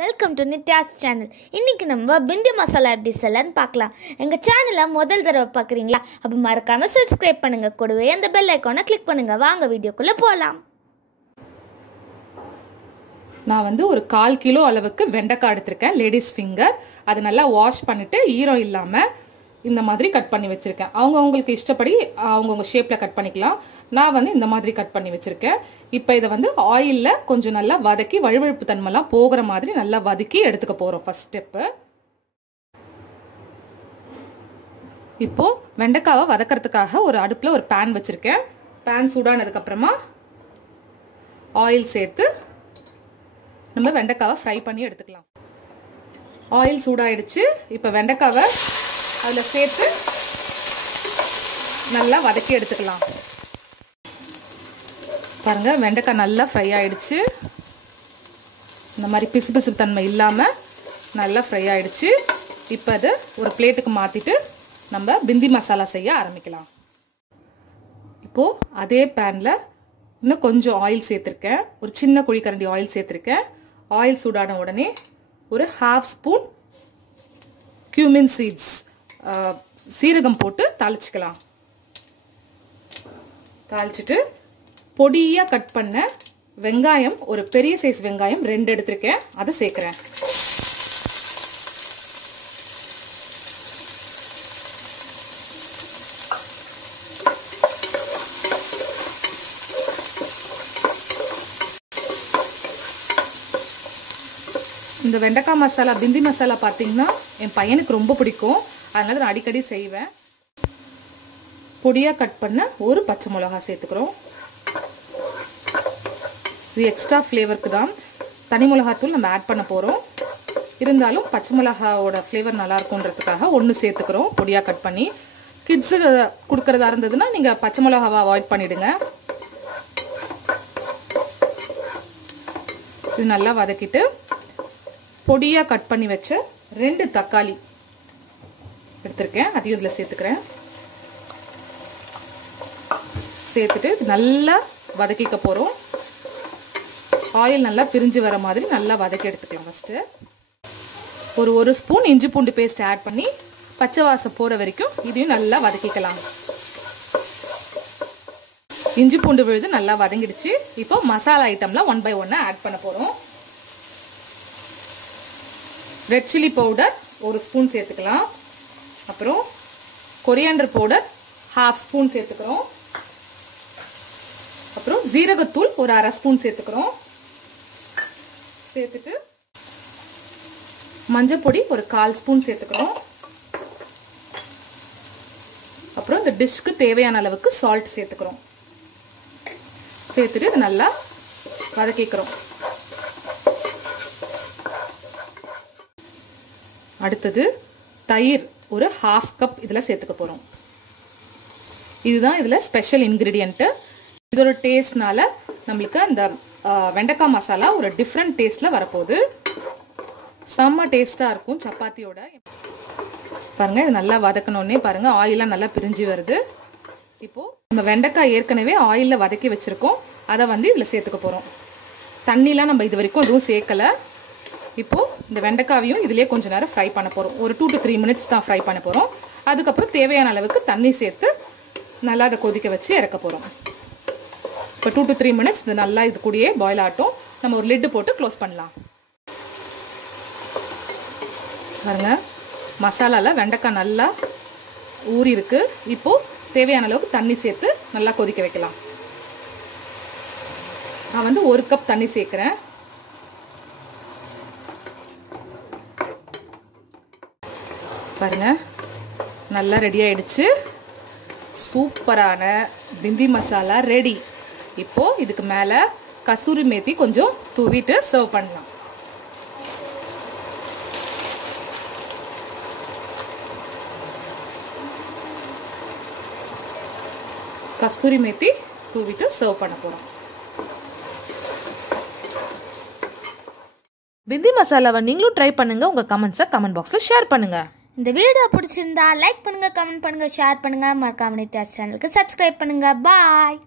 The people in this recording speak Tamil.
Welcome to Nithya's channel. இன்னைக்கு நம்ம பிந்தி மசாலா எப்படி செய்யலாம்னு பார்க்கலாம். எங்க சேனலை முதல் தடவை பார்க்குறீங்களா? அப்ப மறக்காம சப்ஸ்கிரைப் பண்ணுங்க. கூடவே அந்த பெல் ஐகானை கிளிக் பண்ணுங்க. வாங்க வீடியோக்குள்ள போலாம். நான் ஒரு 1/4 கிலோ அளவுக்கு வெண்டைக்காய் எடுத்திருக்கேன். Ladies finger. அதை நல்லா வாஷ் பண்ணிட்டு ஈரம் இல்லாம இந்த மாதிரி கட் பண்ணி வச்சிருக்கேன். அவங்களுக்கு இஷ்டப்படி அவங்கவுங்க ஷேப்ல கட் பண்ணிக்கலாம். நான் இந்த மாதிரி கட் பண்ணி வச்சிருக்கேன். இப்போ இதை ஆயில்ல கொஞ்சம் நல்லா வதக்கி வழுவழுப்பு தன்மைலாம் போகிற மாதிரி நல்லா வதக்கி எடுத்துக்க போறோம். First step. இப்போ வெண்டைக்காவை வதக்கிறதுக்காக ஒரு அடுப்புல ஒரு பேன் வச்சிருக்கேன். பேன் சூடானதுக்கு அப்புறமா ஆயில் சேர்த்து நம்ம வெண்டைக்காவை ஃப்ரை பண்ணி எடுத்துக்கலாம். ஆயில் சூடாயிடுச்சு. இப்போ வெண்டைக்காவை அதில் சேர்த்து நல்லா வதக்கி எடுத்துக்கலாம். பாருங்க, வெண்டைக்காய் நல்லா ஃப்ரை ஆயிடுச்சு. இந்த மாதிரி பிசு பிசு தன்மை இல்லாமல் நல்லா ஃப்ரை ஆயிடுச்சு. இப்போ அது ஒரு பிளேட்டுக்கு மாற்றிட்டு நம்ம பிந்தி மசாலா செய்ய ஆரம்பிக்கலாம். இப்போது அதே பேனில் இன்னும் கொஞ்சம் ஆயில் சேர்த்துருக்கேன். ஒரு சின்ன குழிக்கரண்டி ஆயில் சேர்த்துருக்கேன். ஆயில் சூடான உடனே ஒரு 1/2 ஸ்பூன் கியூமின் சீட்ஸ் சீரகம் போட்டு தாளிச்சுக்கலாம். தாளிச்சுட்டு பொடியாக கட் பண்ண வெங்காயம், ஒரு பெரிய சைஸ் வெங்காயம் 2 எடுத்திருக்கேன், அதை சேர்க்குறேன். இந்த வெண்டைக்காய் மசாலா, பிந்தி மசாலா பார்த்தீங்கன்னா என் பையனுக்கு ரொம்ப பிடிக்கும். அதனால நான் அடிக்கடி செய்வேன். பொடியாக கட் பண்ண ஒரு பச்சை மிளகாய் சேர்த்துக்கிறோம். இது எக்ஸ்ட்ரா ஃப்ளேவருக்கு தான். தனி மிளகாத்தூள் நம்ம ஆட் பண்ண போகிறோம். இருந்தாலும் பச்சை மிளகாவோட ஃப்ளேவர் நல்லா இருக்குன்றதுக்காக 1 சேர்த்துக்கிறோம் பொடியாக கட் பண்ணி. கிட்ஸுக்கு கொடுக்குறதா இருந்ததுன்னா நீங்கள் பச்சை மிளகாவை அவாய்ட் பண்ணிவிடுங்க. இது நல்லா வதக்கிட்டு பொடியாக கட் பண்ணி வச்ச 2 தக்காளி எடுத்திருக்கேன், அதையும் இதில் சேர்த்துக்கிறேன். சேர்த்துட்டு நல்லா வதக்கிக்க போகிறோம். ஆயில் நல்லா பிரிஞ்சு வர மாதிரி நல்லா வதக்கி எடுத்துக்கலாம். ஃபஸ்ட்டு ஒரு ஸ்பூன் இஞ்சி பூண்டு பேஸ்ட் ஆட் பண்ணி பச்சை வாசம் போகிற வரைக்கும் இதையும் நல்லா வதக்கிக்கலாம். இஞ்சி பூண்டு விழுது நல்லா வதங்கிடுச்சு. இப்போ மசாலா ஐட்டம்லாம் 1 by 1 ஆட் பண்ண போகிறோம். ரெட் சில்லி பவுடர் 1 ஸ்பூன் சேர்த்துக்கலாம். அப்புறம் கொரியாண்டர் பவுடர் 1/2 ஸ்பூன் சேர்த்துக்கிறோம். அப்புறம் ஜீரகத்தூள் ஒரு 1/2 ஸ்பூன் சேர்த்துக்கிறோம். சேர்த்துட்டு மஞ்சள் பொடி ஒரு 1/4 ஸ்பூன் சேர்த்துக்கிறோம். அப்புறம் இந்த டிஷ்க்கு தேவையான அளவுக்கு சால்ட் சேர்த்துக்கிறோம். சேர்த்துட்டு இது நல்லா வதக்கிக்கிறோம். அடுத்தது தயிர் ஒரு 1/2 கப் இதில் சேர்த்துக்க போகிறோம். இதுதான் இதில் ஸ்பெஷல் இன்க்ரீடியண்ட்டு. இதோட டேஸ்ட்னால நம்மளுக்கு அந்த வெண்டைக்காய் மசாலா ஒரு டிஃப்ரெண்ட் டேஸ்ட்டில் வரப்போகுது. செம்ம டேஸ்ட்டாக இருக்கும் சப்பாத்தியோட. பாருங்கள், இது நல்லா வதக்கணுன்னே பாருங்கள் ஆயிலாம் நல்லா பிரிஞ்சு வருது. இப்போது நம்ம வெண்டைக்காய் ஏற்கனவே ஆயிலில் வதக்கி வச்சுருக்கோம், அதை இதில் சேர்த்துக்க போகிறோம். தண்ணிலாம் நம்ம இது வரைக்கும் எதுவும் சேர்க்கலை. இப்போது இந்த வெண்டைக்காவையும் இதிலே கொஞ்சம் நேரம் ஃப்ரை பண்ண போகிறோம். ஒரு 2 to 3 minutes தான் ஃப்ரை பண்ண போகிறோம். அதுக்கப்புறம் தேவையான அளவுக்கு தண்ணி சேர்த்து நல்லா அதை கொதிக்க வச்சு இறக்க போகிறோம். இப்போ 2 to 3 minutes இது நல்லா இது கூடயே பாயில் ஆகட்டும். நம்ம ஒரு லிட்டு போட்டு க்ளோஸ் பண்ணலாம். பாருங்க, மசாலாவில் வெண்டைக்காய் நல்லா ஊறி இருக்கு. இப்போது தேவையான அளவுக்கு தண்ணி சேர்த்து நல்லா கொதிக்க வைக்கலாம். நான் 1 கப் தண்ணி சேர்க்குறேன். பாருங்க, நல்லா ரெடி ஆயிடுச்சு. சூப்பரான பிந்தி மசாலா ரெடி. இப்போ இதுக்கு மேலே கசூரி மேத்தி கொஞ்சம் தூவிட்டு சர்வ் பண்ணலாம். கஸ்தூரி மேத்தி தூவிட்டு சர்வ் பண்ண போறோம். பிந்தி மசாலாவை நீங்களும் ட்ரை பண்ணுங்க. உங்க கமெண்ட்ஸை கமெண்ட் பாக்ஸ்ல ஷேர் பண்ணுங்க. இந்த வீடியோ பிடிச்சிருந்தா லைக் பண்ணுங்க, கமெண்ட் பண்ணுங்க, ஷேர் பண்ணுங்க. மறக்காம நித்யா சேனலுக்கு சப்ஸ்கிரைப் பண்ணுங்க. பாய்.